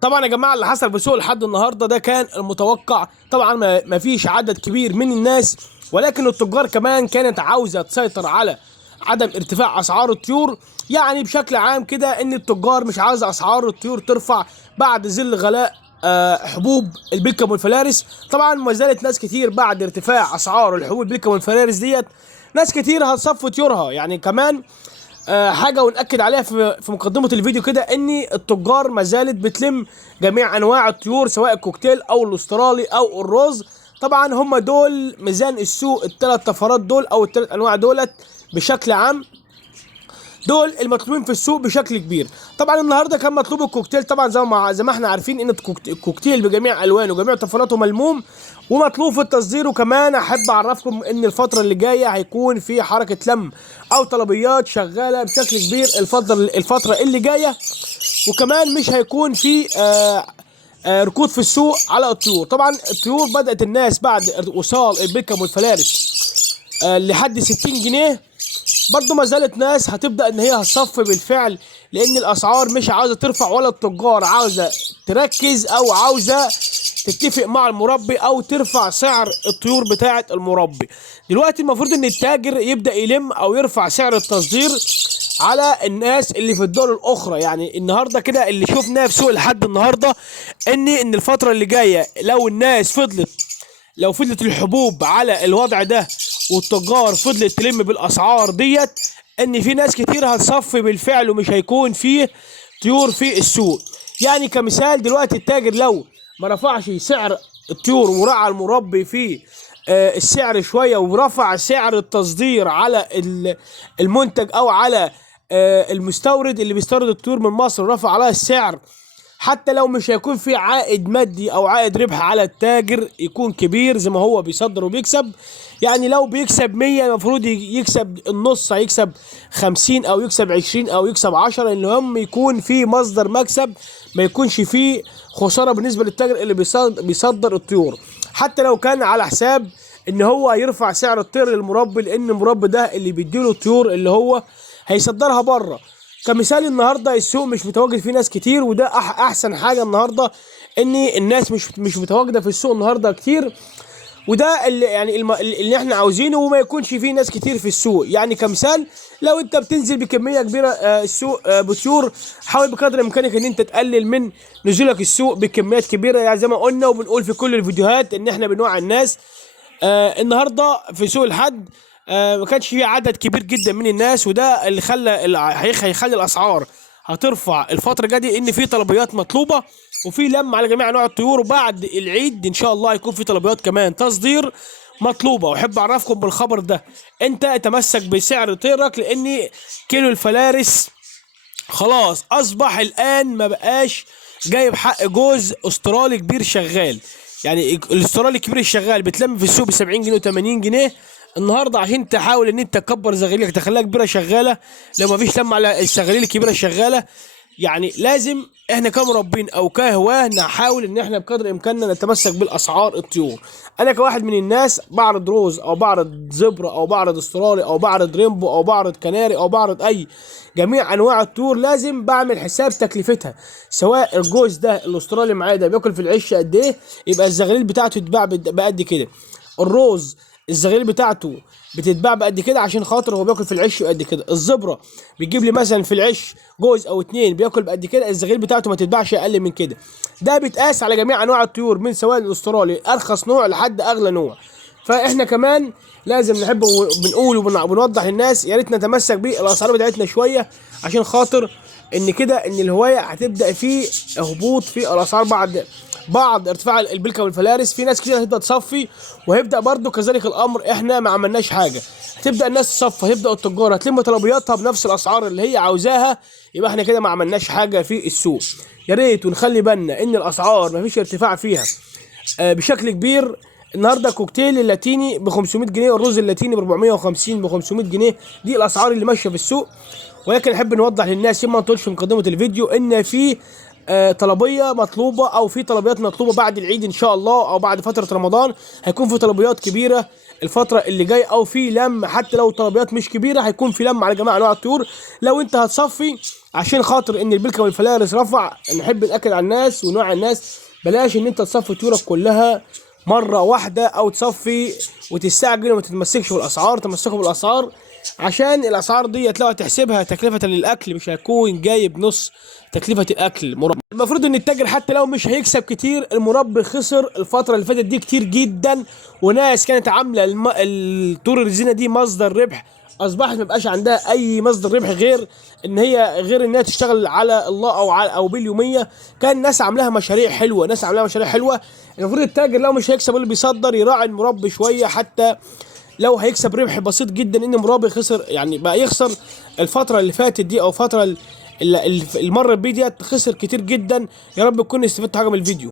طبعا يا جماعه اللي حصل في سوق لحد النهارده ده كان المتوقع. طبعا ما فيش عدد كبير من الناس، ولكن التجار كمان كانت عاوزه تسيطر على عدم ارتفاع اسعار الطيور. يعني بشكل عام كده ان التجار مش عاوزه اسعار الطيور ترفع بعد ظل غلاء حبوب البيكم والفلارس. طبعا ما زالت ناس كتير بعد ارتفاع اسعار الحبوب البيكم والفلارس ديت، ناس كتير هتصفي طيورها. يعني كمان حاجه ونأكد عليها في مقدمه الفيديو كده ان التجار ما زالت بتلم جميع انواع الطيور، سواء الكوكتيل او الاسترالي او الروز. طبعا هم دول ميزان السوق، الثلاث طفرات دول او الثلاث انواع دولت بشكل عام، دول المطلوبين في السوق بشكل كبير. طبعا النهارده كان مطلوب الكوكتيل، طبعا زي ما احنا عارفين ان الكوكتيل بجميع الوانه وجميع طفراته ملموم ومطلوب في التصدير. وكمان احب اعرفكم ان الفتره اللي جايه هيكون في حركه لم او طلبيات شغاله بشكل كبير الفتره اللي جايه. وكمان مش هيكون في ركود في السوق على الطيور. طبعا الطيور بدات الناس بعد وصال البيكم والفلارس لحد 60 جنيه، برضه ما زالت ناس هتبدا ان هي هتصفي بالفعل، لان الاسعار مش عاوزه ترفع ولا التجار عاوزه تركز او عاوزه تتفق مع المربي او ترفع سعر الطيور بتاعه المربي. دلوقتي المفروض ان التاجر يبدا يلم او يرفع سعر التصدير على الناس اللي في الدول الاخرى. يعني النهارده كده اللي شفناه في سوق لحد النهارده ان الفتره اللي جايه لو فضلت الحبوب على الوضع ده والتجار فضلت تلم بالاسعار ديت، ان في ناس كتير هتصفي بالفعل ومش هيكون فيه طيور في السوق. يعني كمثال دلوقتي التاجر لو ما رفعش سعر الطيور ورعى المربي في السعر شويه ورفع سعر التصدير على المنتج او على المستورد اللي بيستورد الطيور من مصر، رفع عليها السعر، حتى لو مش هيكون في عائد مادي او عائد ربح على التاجر يكون كبير زي ما هو بيصدر وبيكسب. يعني لو بيكسب 100 المفروض يكسب النص، هيكسب 50 او يكسب 20 او يكسب 10. المهم يكون في مصدر مكسب، ما يكونش في خسارة بالنسبة للتاجر اللي بيصدر الطيور، حتى لو كان على حساب ان هو يرفع سعر الطير للمربي، لان المربي ده اللي بيديله الطيور اللي هو هيصدرها بره. كمثال النهارده السوق مش متواجد فيه ناس كتير، وده احسن حاجه النهارده ان الناس مش متواجده في السوق النهارده كتير، وده اللي احنا عاوزينه، وما يكونش فيه ناس كتير في السوق. يعني كمثال لو انت بتنزل بكميه كبيره السوق بطيور، حاول بقدر امكانك ان انت تقلل من نزولك السوق بكميات كبيره. يعني زي ما قلنا وبنقول في كل الفيديوهات ان احنا بنوعي الناس. النهارده في سوق الحد ما كانش فيه عدد كبير جدا من الناس، وده اللي هيخلي الاسعار هترفع الفتره الجايه دي، ان في طلبيات مطلوبه وفي لم على جميع انواع الطيور. وبعد العيد ان شاء الله هيكون في طلبيات كمان تصدير مطلوبه. واحب اعرفكم بالخبر ده، انت تمسك بسعر طيرك، لان كيلو الفلارس خلاص اصبح الان ما بقاش جايب حق جوز استرالي كبير شغال. يعني الاسترالي الكبير الشغال بتلم في السوق ب 70 جنيه و80 جنيه. النهارده عشان تحاول ان انت تكبر زغاليلك تخليها كبيره شغاله، لو ما فيش لم على الزغاليل الكبيره الشغاله، يعني لازم احنا كمربين او كهواه نحاول ان احنا بقدر امكاننا نتمسك بالاسعار الطيور. انا كواحد من الناس بعرض روز او بعرض زبرة او بعرض استرالي او بعرض ريمبو او بعرض كناري او بعرض جميع انواع الطيور، لازم بعمل حساب تكلفتها. سواء الجوز ده الاسترالي معايا ده بياكل في العش قد ايه، يبقى الزغاليل بتاعته تتباع بقد كده. الروز الزغاليل بتاعته بتتباع بقد كده عشان خاطر هو بياكل في العش قد كده. الزبره بيجيب لي مثلا في العش جوز او اتنين بياكل بقد كده، الزغاليل بتاعته ما تتباعش اقل من كده. ده بيتقاس على جميع انواع الطيور من سواء الاسترالي ارخص نوع لحد اغلى نوع. فاحنا كمان لازم نحب بنقول وبنوضح للناس يا ريت نتمسك بالاسعار بتاعتنا شويه، عشان خاطر ان كده ان الهوايه هتبدا في هبوط في الاسعار بعد ارتفاع البلكه والفلارس. في ناس كتير هتبدا تصفي، وهيبدا برضو كذلك الامر احنا ما عملناش حاجه. هتبدا الناس تصفي، هيبدا التجار هتلم طلبياتها بنفس الاسعار اللي هي عاوزاها، يبقى احنا كده ما عملناش حاجه في السوق. يا ريت ونخلي بالنا ان الاسعار ما فيش ارتفاع فيها بشكل كبير. النهارده كوكتيل اللاتيني ب 500 جنيه والرز اللاتيني ب 450 ب 500 جنيه، دي الاسعار اللي ماشيه في السوق. ولكن نحب نوضح للناس ما نطولش في مقدمه الفيديو ان في طلبيه مطلوبه او في طلبيات مطلوبه بعد العيد ان شاء الله او بعد فتره رمضان، هيكون في طلبيات كبيره الفتره اللي جايه، او في لم حتى لو طلبيات مش كبيره هيكون في لم على جميع انواع الطيور. لو انت هتصفي عشان خاطر ان البلكه والفلارس رفع، نحب الاكل على الناس ونوع الناس، بلاش ان انت تصفي طيورك كلها مره واحده، او تصفي وتستعجل وما تتمسكش بالاسعار. تمسكوا بالاسعار عشان الاسعار ديت لو هتحسبها تكلفه للاكل مش هيكون جايب نص تكلفه الاكل. المفروض ان التاجر حتى لو مش هيكسب كتير، المربي خسر الفتره اللي فاتت دي كتير جدا، وناس كانت عامله الطور الرزينه دي مصدر ربح، اصبحت ما بقاش عندها اي مصدر ربح غير ان هي غير انها تشتغل على الله او باليوميه. كان ناس عاملاها مشاريع حلوه، ناس عاملاها مشاريع حلوه. المفروض التاجر لو مش هيكسب اللي بيصدر يراعي المربي شويه، حتى لو هيكسب ربح بسيط جدا. ان المرابي خسر يعني بقى يخسر الفتره اللي فاتت دي، او فتره المره بيه ديت خسر كتير جدا. يا رب تكون استفدت حاجه من الفيديو.